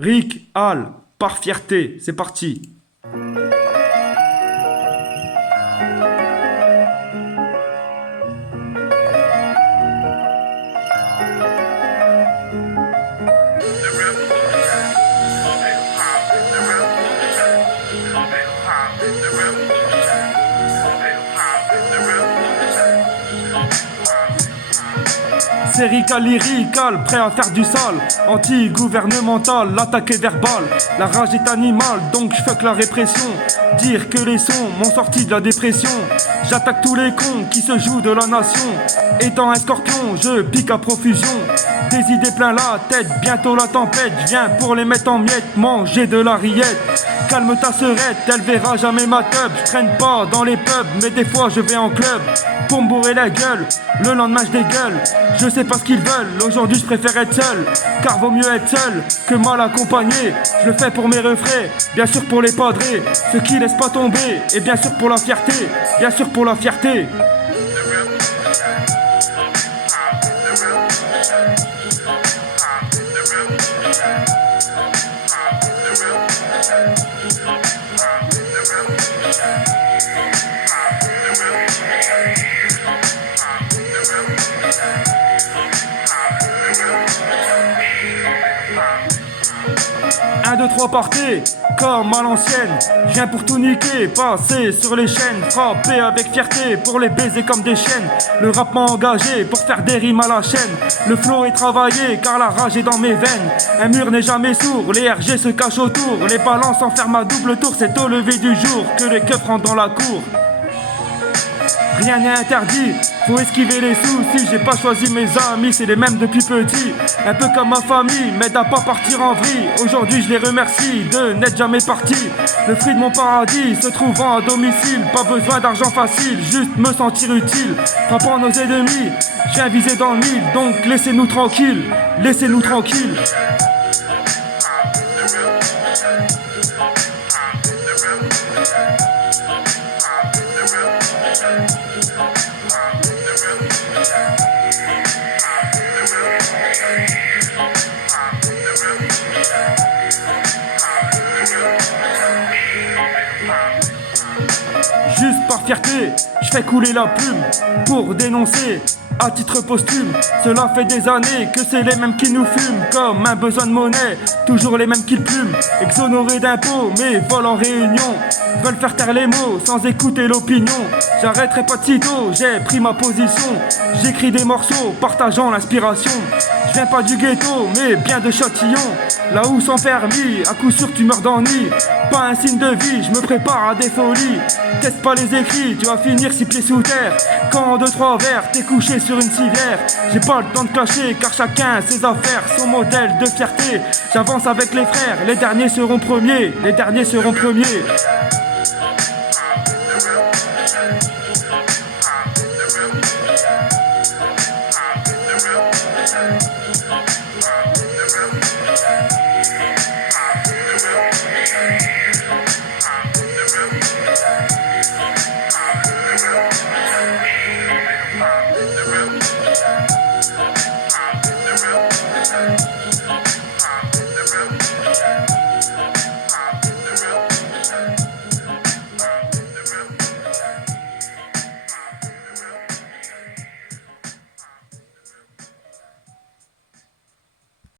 Rick, Al, par fierté, c'est parti. C'est Rical lyrical, prêt à faire du sale. Anti-gouvernemental, l'attaque est verbale. La rage est animale, donc je fuck la répression. Dire que les sons m'ont sorti de la dépression. J'attaque tous les cons qui se jouent de la nation. Étant un scorpion, je pique à profusion. Des idées plein la tête, bientôt la tempête. Je viens pour les mettre en miettes, manger de la rillette. Calme ta serette, elle verra jamais ma teub. Je traîne pas dans les pubs, mais des fois je vais en club pour me bourrer la gueule. Le lendemain je dégueule, je sais pas ce qu'ils veulent. Aujourd'hui je préfère être seul, car vaut mieux être seul que mal accompagné. Je le fais pour mes refrains, bien sûr pour les padrés, ceux qui laissent pas tomber, et bien sûr pour la fierté, bien sûr pour la fierté. Un, deux, trois, partez, comme à l'ancienne. Je viens pour tout niquer, passer sur les chaînes. Frapper avec fierté pour les baiser comme des chiennes. Le rap m'a engagé pour faire des rimes à la chaîne. Le flow est travaillé car la rage est dans mes veines. Un mur n'est jamais sourd, les RG se cachent autour. Les balances enferment à double tour, c'est au lever du jour que les keufs rentrent dans la cour. Rien n'est interdit, faut esquiver les soucis. J'ai pas choisi mes amis, c'est les mêmes depuis petit. Un peu comme ma famille, m'aide à pas partir en vrille. Aujourd'hui je les remercie de n'être jamais partis. Le fruit de mon paradis se trouvant à domicile. Pas besoin d'argent facile, juste me sentir utile. Frappant nos ennemis, je viens viser dans le mille. Donc laissez-nous tranquilles, laissez-nous tranquilles. Juste par fierté, je fais couler la plume pour dénoncer à titre posthume. Cela fait des années que c'est les mêmes qui nous fument comme un besoin de monnaie, toujours les mêmes qui le plument. Exonérés d'impôts mais volent en réunion, veulent faire taire les mots sans écouter l'opinion. J'arrêterai pas de sitôt, j'ai pris ma position. J'écris des morceaux partageant l'inspiration. Je viens pas du ghetto mais bien de Châtillon, là où sans permis, à coup sûr tu meurs d'ennui. Pas un signe de vie, je me prépare à des folies. Teste pas les écrits, tu vas finir 6 pieds sous terre. Quand en 2-3 verres, t'es couché sur une civière. J'ai pas le temps de clasher car chacun a ses affaires. Son modèle de fierté, j'avance avec les frères. Les derniers seront premiers, les derniers seront premiers.